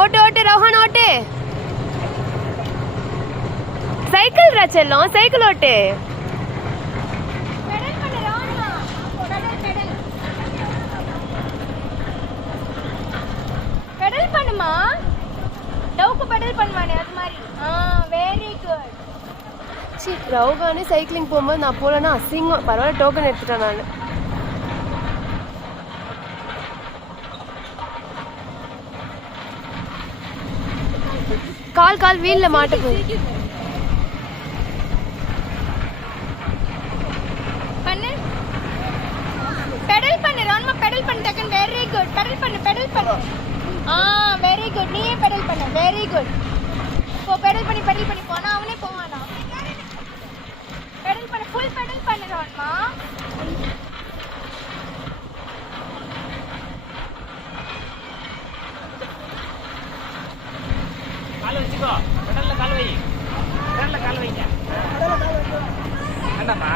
ஓட்டு ஓட்டு ரோஹன் ஓட்டு. சைக்கிள் ரா செல்லம், சைக்கிள் ஓட்டு. பெடல் பண்ணுமா, டவுக்கு பெடல் பண்ணுவானே அது மாதிரி. Very good. சி ரவுகானே சைக்கிளிங் போகும்போது நான் போலன்னா அசிங்கம். பரவாயில்ல டோக்கன் எடுத்துட்டேன் நான். கால் கால் வீல்ல மாட்ட போகுது. பண்ணு, பெடல் பண்ணு ராணுவ, பெடல் பண்ணு டக்கன். Very good. பெடல் பண்ணு, பெடல் பண்ணு. Very good. நீயே பெடல் பண்ணு. Very good. போ பெடல் பண்ணி போனா அவனே போவானா. பெடல் பண்ணு, ஃபுல் பெடல் பண்ணு ராணுவா. கால் வச்சுக்கோ, பெடல்ல கால் வை, பெடல்ல கால் வைங்க. என்னம்மா